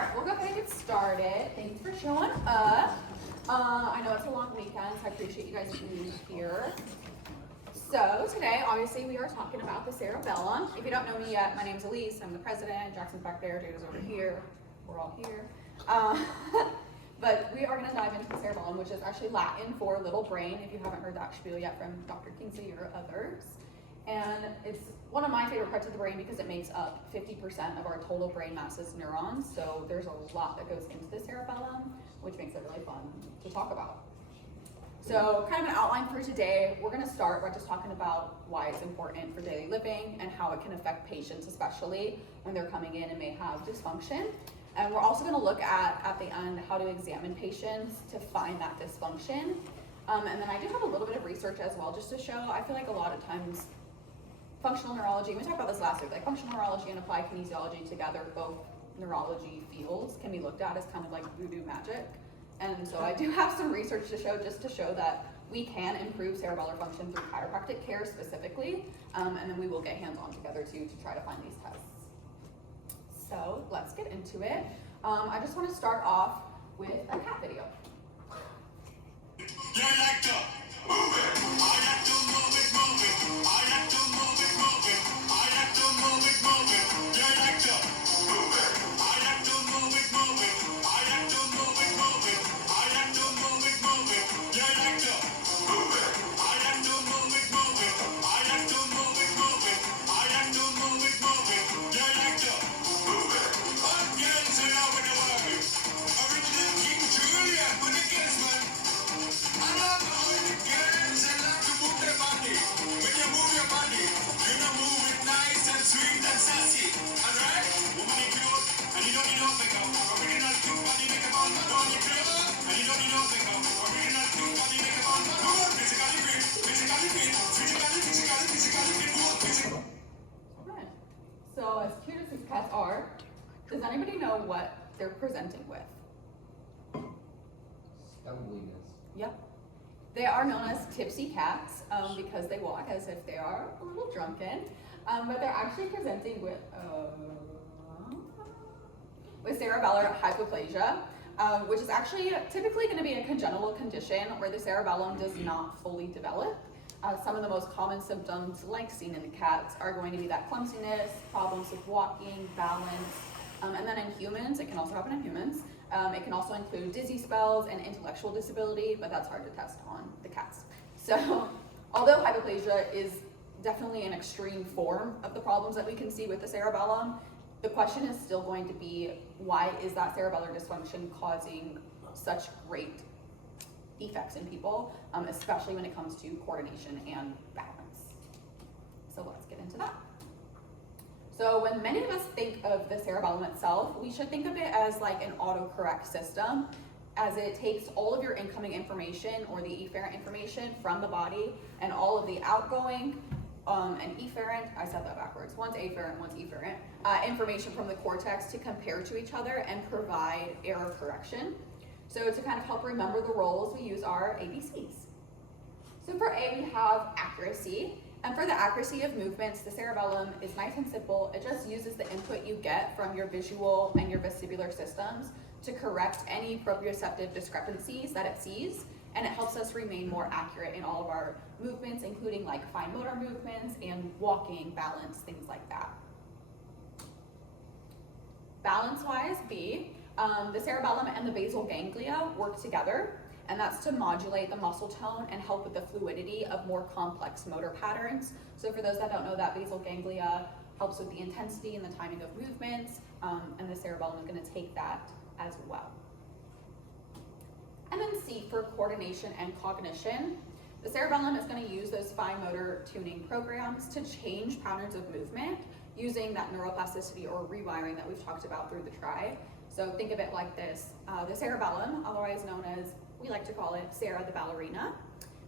Alright, we'll go ahead and get started. Thanks for showing up. I know it's a long weekend, so I appreciate you guys being here. So today, obviously, we are talking about the cerebellum. If you don't know me yet, my name's Elise. I'm the president. Jackson's back there. Jada's over here. We're all here. But we are going to dive into the cerebellum, which is actually Latin for little brain, if you haven't heard that spiel yet from Dr. Kingsley or others. And it's one of my favorite parts of the brain because it makes up 50% of our total brain mass is neurons. So there's a lot that goes into the cerebellum, which makes it really fun to talk about. So kind of an outline for today, we're going to start by just talking about why it's important for daily living and how it can affect patients, especially when they're coming in and may have dysfunction. And we're also going to look at the end, how to examine patients to find that dysfunction. And then I do have a little bit of research as well, just to show, I feel like a lot of times functional neurology, we talked about this last week, like functional neurology and applied kinesiology together, both neurology fields can be looked at as kind of like voodoo magic. And so I do have some research to show, just to show that we can improve cerebellar function through chiropractic care specifically, and then we will get hands-on together too to try to find these tests. So let's get into it. I just want to start off with a cat video. So as cute as these cats are, does anybody know what they're presenting with? Stumbliness. Yep. They are known as tipsy cats because they walk as if they are a little drunken, but they're actually presenting with cerebellar hypoplasia, which is actually typically going to be a congenital condition where the cerebellum does not fully develop. Some of the most common symptoms, like seen in the cats, are going to be that clumsiness, problems with walking, balance, and then in humans, it can also happen in humans. It can also include dizzy spells and intellectual disability, but that's hard to test on the cats. So, although hypoplasia is definitely an extreme form of the problems that we can see with the cerebellum, the question is still going to be, why is that cerebellar dysfunction causing such great defects in people, especially when it comes to coordination and balance. So let's get into that. So when many of us think of the cerebellum itself, we should think of it as like an autocorrect system, as it takes all of your incoming information or the efferent information from the body and all of the outgoing and efferent, I said that backwards, one's afferent, one's efferent, information from the cortex to compare to each other and provide error correction. So to kind of help remember the roles, we use our ABCs. So for A, we have accuracy. And for the accuracy of movements, the cerebellum is nice and simple. It just uses the input you get from your visual and your vestibular systems to correct any proprioceptive discrepancies that it sees. And it helps us remain more accurate in all of our movements, including like fine motor movements and walking, balance, things like that. Balance-wise, B, the cerebellum and the basal ganglia work together, and that's to modulate the muscle tone and help with the fluidity of more complex motor patterns. So for those that don't know, that basal ganglia helps with the intensity and the timing of movements, and the cerebellum is going to take that as well. And then C, for coordination and cognition, the cerebellum is going to use those fine motor tuning programs to change patterns of movement using that neuroplasticity or rewiring that we've talked about through the tri. So think of it like this. The cerebellum, otherwise known as, we like to call it Sarah the ballerina,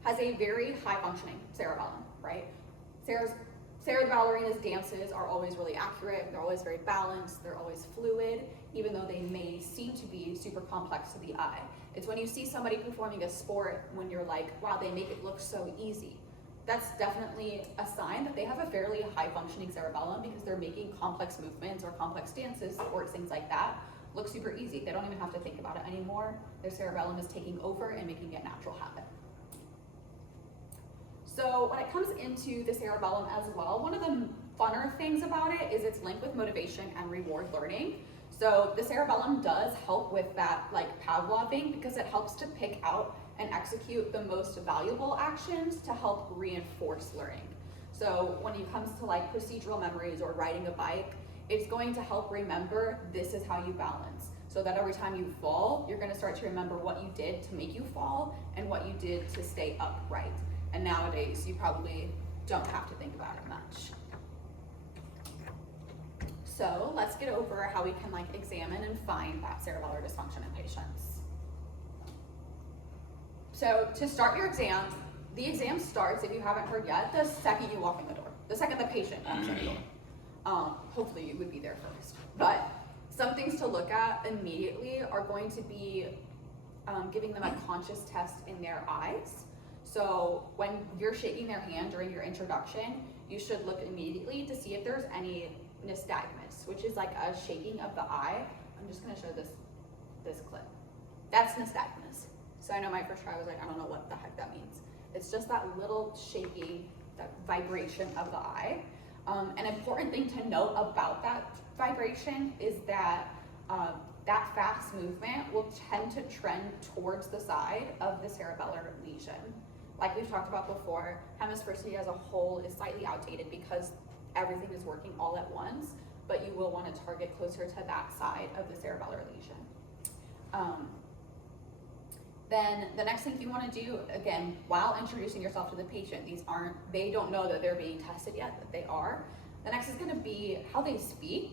has a very high functioning cerebellum, right? Sarah the ballerina's dances are always really accurate, they're always very balanced, they're always fluid, even though they may seem to be super complex to the eye. It's when you see somebody performing a sport when you're like, wow, they make it look so easy. That's definitely a sign that they have a fairly high functioning cerebellum because they're making complex movements or complex dances, sports, things like that. looks super easy. They don't even have to think about it anymore. Their cerebellum is taking over and making it natural habit. So when it comes into the cerebellum as well, one of the funner things about it is it's linked with motivation and reward learning. So the cerebellum does help with that like Pavloving, because it helps to pick out and execute the most valuable actions to help reinforce learning. So when it comes to like procedural memories or riding a bike, it's going to help remember this is how you balance. So that every time you fall, you're gonna start to remember what you did to make you fall and what you did to stay upright. And nowadays, you probably don't have to think about it much. So let's get over how we can like examine and find that cerebellar dysfunction in patients. So to start your exam, the exam starts, if you haven't heard yet, the second you walk in the door, the second the patient walks in the door. Hopefully you would be there first. But some things to look at immediately are going to be giving them a conscious test in their eyes. So when you're shaking their hand during your introduction, you should look immediately to see if there's any nystagmus, which is like a shaking of the eye. I'm just gonna show this clip. That's nystagmus. So I know my first try was like, I don't know what the heck that means. It's just that little shaking, that vibration of the eye. An important thing to note about that vibration is that that fast movement will tend to trend towards the side of the cerebellar lesion. Like we've talked about before, hemisphericity as a whole is slightly outdated because everything is working all at once, but you will want to target closer to that side of the cerebellar lesion. Then the next thing you want to do, again, while introducing yourself to the patient, they don't know that they're being tested yet, that they are. The next is going to be how they speak.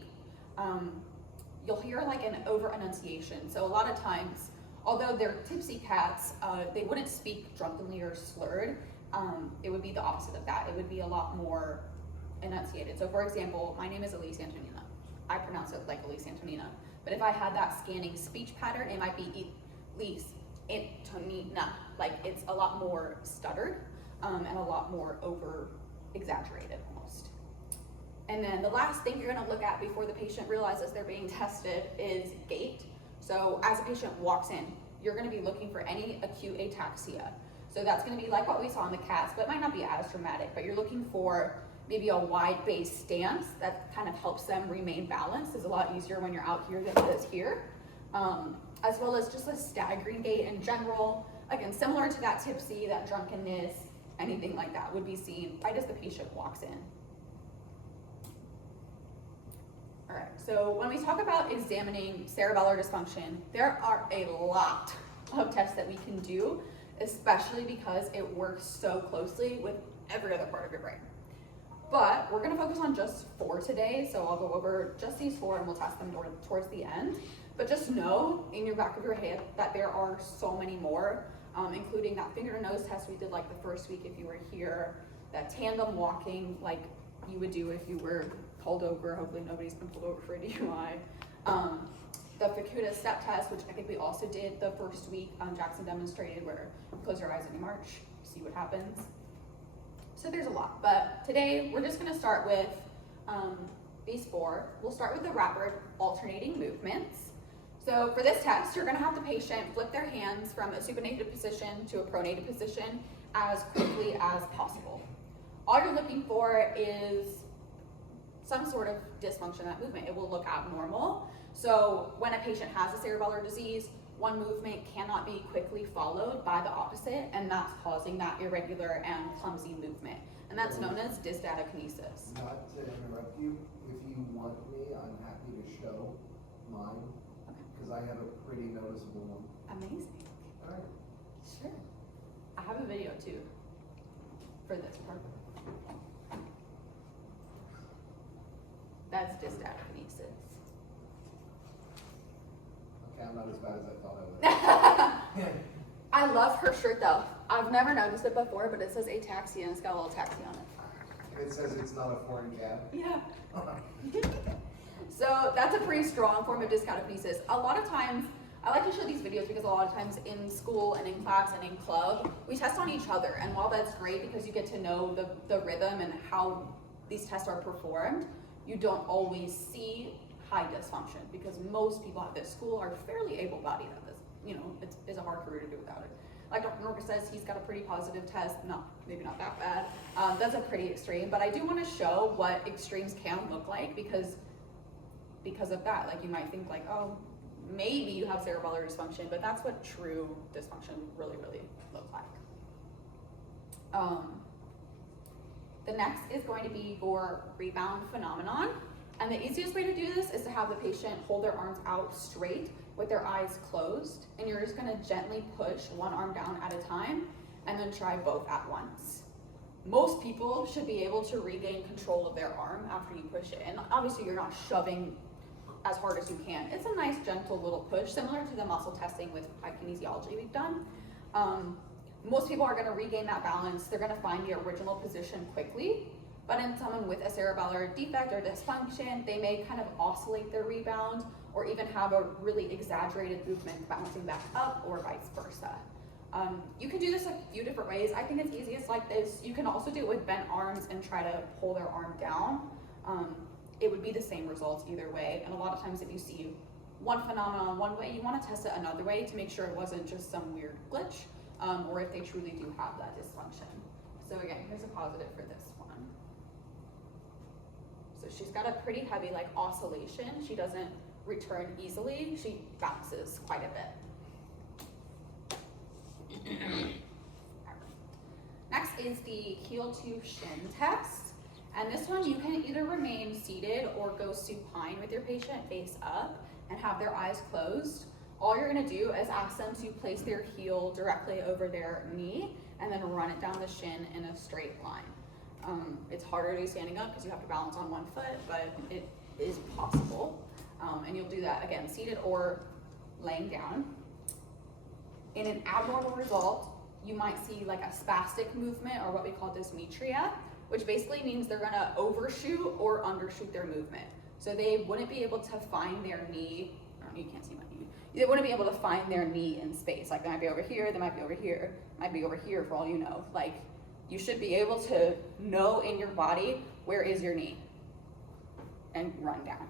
You'll hear like an over enunciation. So a lot of times, although they're tipsy cats, they wouldn't speak drunkenly or slurred. It would be the opposite of that. It would be a lot more enunciated. So for example, my name is Elise Antonina. I pronounce it like Elise Antonina. But if I had that scanning speech pattern, it might be Elise Antonina. Like it's a lot more stuttered and a lot more over exaggerated almost. And then the last thing you're gonna look at before the patient realizes they're being tested is gait. So as a patient walks in, you're gonna be looking for any acute ataxia. So that's gonna be like what we saw in the cats, but it might not be as dramatic, but you're looking for maybe a wide base stance that kind of helps them remain balanced. It's a lot easier when you're out here than it is here. As well as just a staggering gait in general. Again, similar to that tipsy, that drunkenness, anything like that would be seen right as the patient walks in. All right, so when we talk about examining cerebellar dysfunction, there are a lot of tests that we can do, especially because it works so closely with every other part of your brain. But we're gonna focus on just 4 today, so I'll go over just these 4 and we'll test them towards the end. But just know in your back of your head that there are so many more, including that finger to nose test we did like the first week if you were here, that tandem walking like you would do if you were pulled over. Hopefully nobody's been pulled over for a DUI. The Fukuda step test, which I think we also did the first week, Jackson demonstrated, where you close your eyes and you march, see what happens. So there's a lot, but today we're just gonna start with these 4. We'll start with the rapid alternating movements. So for this test, you're gonna have the patient flip their hands from a supinated position to a pronated position as quickly as possible. All you're looking for is some sort of dysfunction in that movement. It will look abnormal. So when a patient has a cerebellar disease, one movement cannot be quickly followed by the opposite, and that's causing that irregular and clumsy movement. And that's known as dysdatokinesis. Not to interrupt you, if you want me, I'm happy to show mine, because I have a pretty noticeable one. Amazing. All right. Sure. I have a video too for this part. That's dysdatokinesis. Okay, I'm not as bad as I thought I would. I love her shirt though. I've never noticed it before, but it says ataxia and it's got a little taxi on it. It says it's not a foreign cab. Yeah. So that's a pretty strong form of dyscatokinesis. A lot of times, I like to show these videos because a lot of times in school and in class and in club, we test on each other. And while that's great because you get to know the rhythm and how these tests are performed, you don't always see high dysfunction, because most people at this school are fairly able-bodied at this. You know, it's a hard career to do without it. Like Dr. Norka says, he's got a pretty positive test. Maybe not that bad. That's a pretty extreme, but I do want to show what extremes can look like, because of that. Like, you might think like, oh, maybe you have cerebellar dysfunction, but that's what true dysfunction really, really looks like. The next is going to be your rebound phenomenon. And the easiest way to do this is to have the patient hold their arms out straight with their eyes closed. And you're just gonna gently push one arm down at a time and then try both at once. Most people should be able to regain control of their arm after you push it. And obviously you're not shoving as hard as you can. It's a nice gentle little push, similar to the muscle testing with high kinesiology we've done. Most people are gonna regain that balance. They're gonna find the original position quickly, but in someone with a cerebellar defect or dysfunction, they may kind of oscillate their rebound or even have a really exaggerated movement bouncing back up, or vice versa. You can do this a few different ways. I think it's easiest like this. You can also do it with bent arms and try to pull their arm down. It would be the same results either way. And a lot of times if you see one phenomenon one way, you want to test it another way to make sure it wasn't just some weird glitch, or if they truly do have that dysfunction. So again, here's a positive for this one. So she's got a pretty heavy like oscillation. She doesn't return easily. She bounces quite a bit. Next is the heel to shin test. And this one, you can either remain seated or go supine with your patient face up and have their eyes closed. All you're gonna do is ask them to place their heel directly over their knee and then run it down the shin in a straight line. It's harder to do standing up because you have to balance on one foot, but it is possible. And you'll do that again, seated or laying down. In an abnormal result, you might see like a spastic movement, or what we call dysmetria, which basically means they're gonna overshoot or undershoot their movement. So they wouldn't be able to find their knee, you can't see my knee. They wouldn't be able to find their knee in space. Like they might be over here, they might be over here, might be over here for all you know. Like you should be able to know in your body, where is your knee, and run down.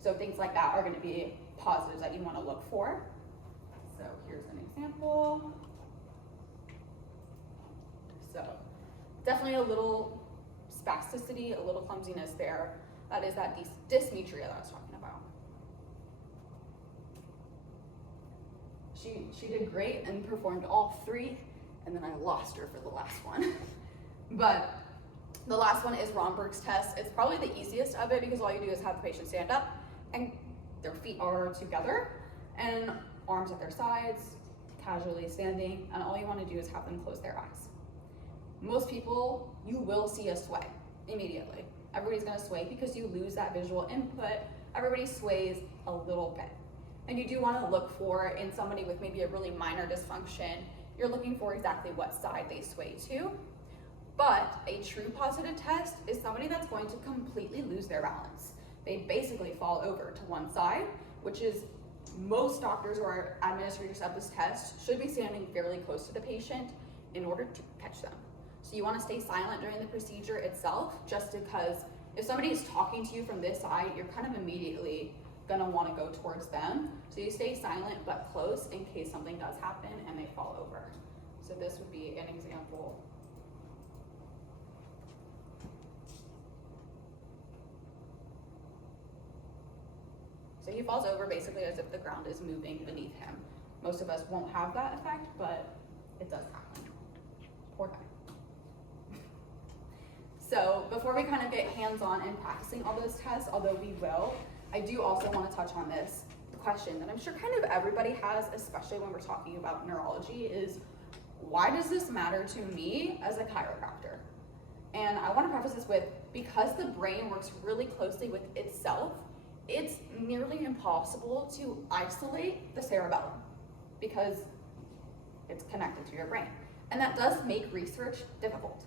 So things like that are gonna be positives that you wanna look for. So here's an example. So definitely a little spasticity, a little clumsiness there. That is that dysmetria that I was talking about. She did great and performed all three, and then I lost her for the last one. But the last one is Romberg's test. It's probably the easiest of it because all you do is have the patient stand up and their feet are together and arms at their sides, casually standing, and all you want to do is have them close their eyes. Most people, you will see a sway immediately. Everybody's gonna sway because you lose that visual input. Everybody sways a little bit. And you do wanna look for, in somebody with maybe a really minor dysfunction, you're looking for exactly what side they sway to. But a true positive test is somebody that's going to completely lose their balance. They basically fall over to one side, which is most doctors or administrators of this test should be standing fairly close to the patient in order to catch them. So you want to stay silent during the procedure itself, just because if somebody is talking to you from this side, you're kind of immediately going to want to go towards them. So you stay silent but close in case something does happen and they fall over. So this would be an example. So he falls over basically as if the ground is moving beneath him. Most of us won't have that effect, but it does happen. Poor guy. So before we kind of get hands-on in practicing all those tests, although we will, I do also want to touch on this question that I'm sure kind of everybody has, especially when we're talking about neurology, is why does this matter to me as a chiropractor? And I want to preface this with, because the brain works really closely with itself, it's nearly impossible to isolate the cerebellum because it's connected to your brain. And that does make research difficult.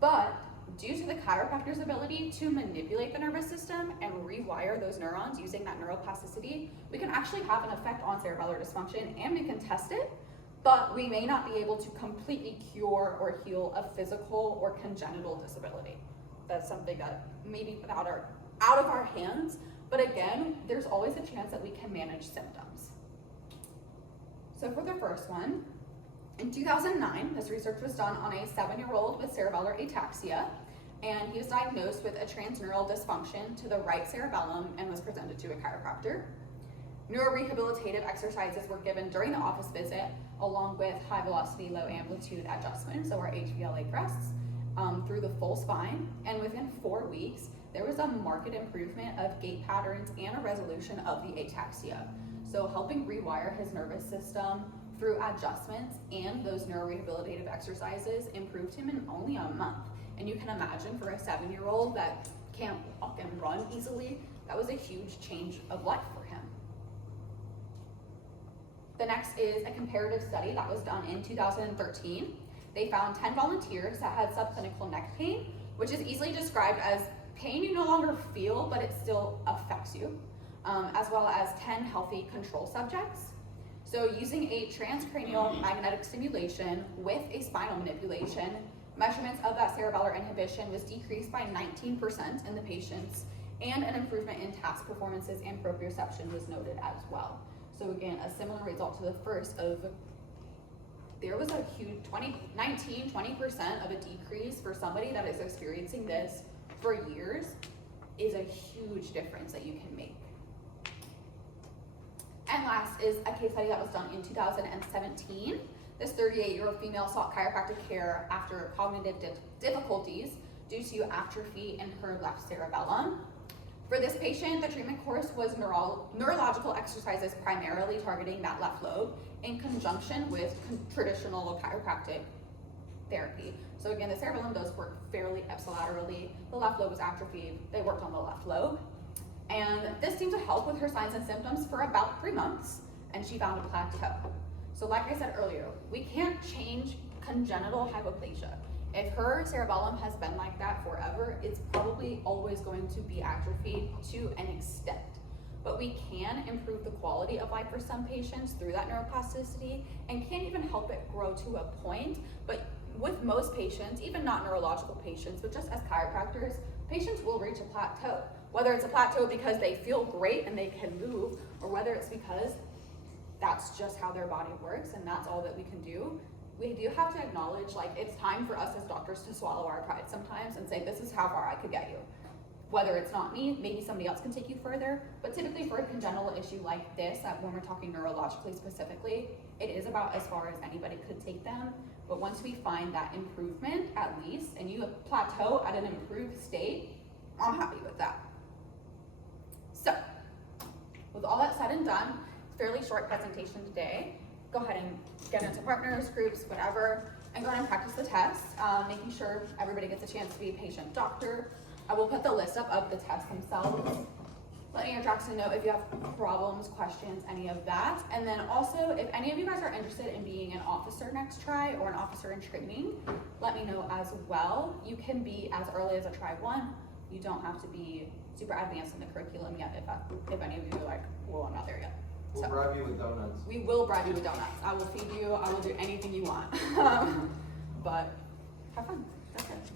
But due to the chiropractor's ability to manipulate the nervous system and rewire those neurons using that neuroplasticity, we can actually have an effect on cerebellar dysfunction and we can test it, but we may not be able to completely cure or heal a physical or congenital disability. That's something that maybe out of our hands, But again, there's always a chance that we can manage symptoms. So for the first one, in 2009, this research was done on a 7-year-old with cerebellar ataxia, and he was diagnosed with a transneural dysfunction to the right cerebellum and was presented to a chiropractor. Neurorehabilitative exercises were given during the office visit, along with high velocity, low amplitude adjustment, so our HVLA thrusts, through the full spine. And within 4 weeks, there was a marked improvement of gait patterns and a resolution of the ataxia. So helping rewire his nervous system through adjustments and those neurorehabilitative exercises improved him in only a month. And you can imagine for a 7-year-old that can't walk and run easily, that was a huge change of life for him. The next is a comparative study that was done in 2013. They found 10 volunteers that had subclinical neck pain, which is easily described as pain you no longer feel, but it still affects you, as well as 10 healthy control subjects. So using a transcranial magnetic stimulation with a spinal manipulation, measurements of that cerebellar inhibition was decreased by 19% in the patients, and an improvement in task performances and proprioception was noted as well. So again, a similar result to the first of, there was a huge 20% of a decrease for somebody that is experiencing this for years is a huge difference that you can make. And last is a case study that was done in 2017. This 38-year-old female sought chiropractic care after cognitive difficulties due to atrophy in her left cerebellum. For this patient, the treatment course was neurological exercises primarily targeting that left lobe in conjunction with traditional chiropractic therapy. So again, the cerebellum does work fairly ipsilaterally. The left lobe was atrophied. They worked on the left lobe. And this seemed to help with her signs and symptoms for about 3 months, and she found a plateau. So like I said earlier, we can't change congenital hypoplasia. If her cerebellum has been like that forever, it's probably always going to be atrophied to an extent. But we can improve the quality of life for some patients through that neuroplasticity and can even help it grow to a point. But with most patients, even not neurological patients, but just as chiropractors, patients will reach a plateau. Whether it's a plateau because they feel great and they can move, or whether it's because that's just how their body works and that's all that we can do. We do have to acknowledge, like, it's time for us as doctors to swallow our pride sometimes and say, this is how far I could get you. Whether it's not me, maybe somebody else can take you further, but typically for a congenital issue like this, that when we're talking neurologically specifically, it is about as far as anybody could take them. But once we find that improvement, at least, and you plateau at an improved state, I'm happy with that. So, with all that said and done, fairly short presentation today. Go ahead and get into partners, groups, whatever, and go ahead and practice the test, making sure everybody gets a chance to be a patient doctor. I will put the list up of the tests themselves. Letting your Jackson know if you have problems, questions, any of that. And then also, if any of you guys are interested in being an officer next try or an officer in training, let me know as well. You can be as early as a try 1. You don't have to be super advanced in the curriculum yet if any of you are like, well, I'm not there yet. We'll bribe you with donuts. We will bribe you with donuts. I will feed you. I will do anything you want. But have fun. That's it.